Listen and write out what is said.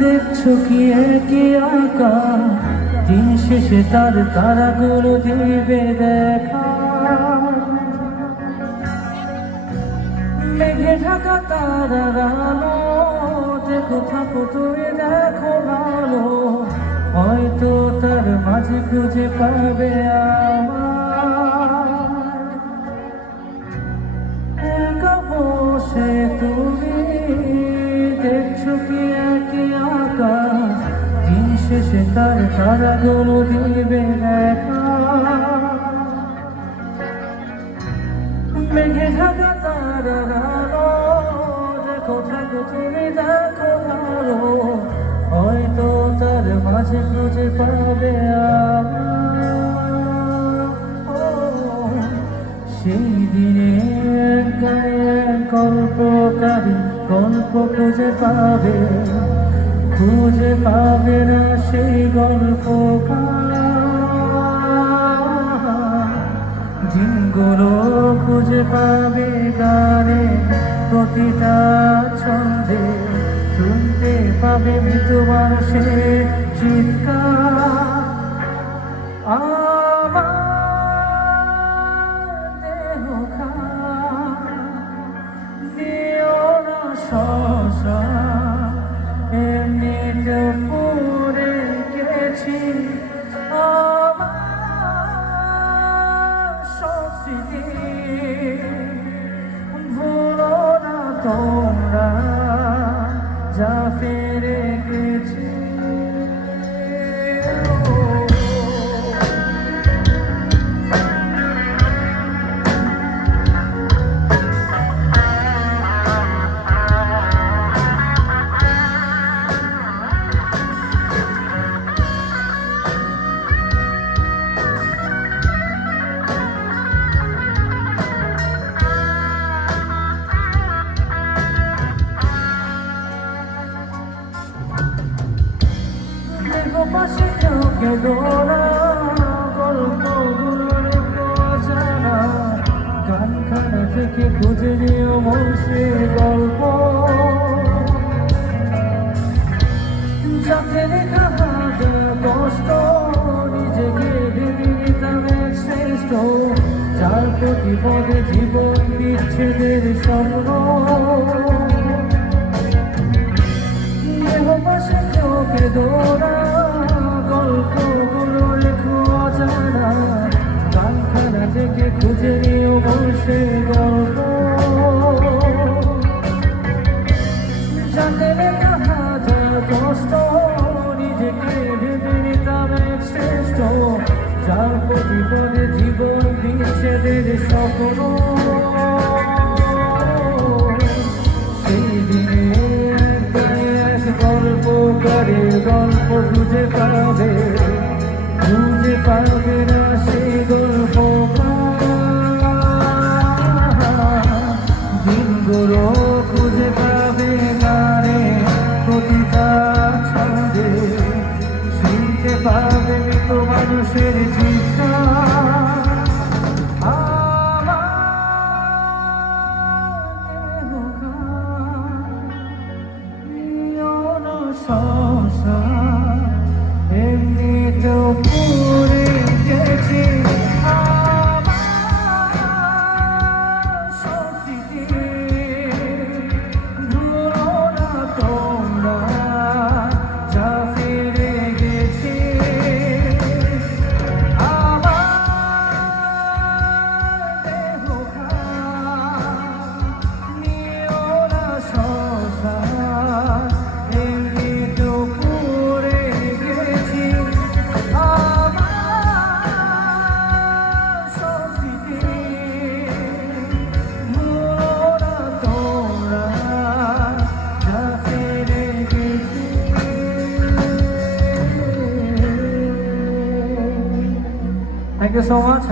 দেখছো কি একই আকাশ, দিন শেষে তার তারাগুলো দিবে দেখা। মেঘে ঢাকা তারার আলো, দেখো থাকো তুমি দেখো ভালো, হয়তো তার মাঝে খুঁজে পাবে আমার। একা বসে তুমি দেখছো কি একই আকাশ, দিন শেষে তার তারাগুলো দিবে দেখা। মেঘে ঢাকা তারার আলো, দেখো থাকো তুমি দেখো ভালো, হয়তো তার মাঝে খুঁজে পাবে আমার। সেই দিনে এক গায়ে এক গল্পকারী গল্প খুঁজে পাবে, খুঁজে পাবে না সেই গল্পকার। দিনগুলো খুঁজে পাবে গানে প্রতিটা ছন্দে, শুনতে পাবে মৃত মানুষের চিৎকার। আমার দেহ দিও না শশা, এমনিতে পড়ে গেছি। ভুলো না তোমরা যা ফিরে গেছি। পাশে কাউকে দোলা, গল্পগুলো রেখো অজানা, গানখানা থেকে খুঁজে নিও মনসের গল্প, যাতে লেখা হাজার কষ্ট নিজেকে ভেবে নিতাম এক শ্রেষ্ঠ, যার প্রতিপদে জীবন বিচ্ছেদের স্বপ্ন। দেহ পাশে কাউকে দোলা, গল্পগুলো লেখো অজানা, গানখানা থেকে খুঁজে নিও মনসের গল্প, যাতে লেখা হাজার কষ্ট নিজেকে ভেবে নিতাম এক শ্রেষ্ঠ, যার প্রতিপদে জীবন বিচ্ছেদের স্বপ্ন। সেই দিনে এক গল্পকারের গল্প খুঁজে পাবে, খুঁজে পাবে না সেই গল্পকার। দিনগুলো খুঁজে পাবে গানে প্রতিটা ছন্দে, শুনতে পাবে মৃত মানুষের চিৎকার। শশা এমনিতে পড়ে গেছি। আমার স্মৃতি ভুলো না তোমরা যা ফিরে গেছি। আমার দেহ নিও না শশা, Thank you so much.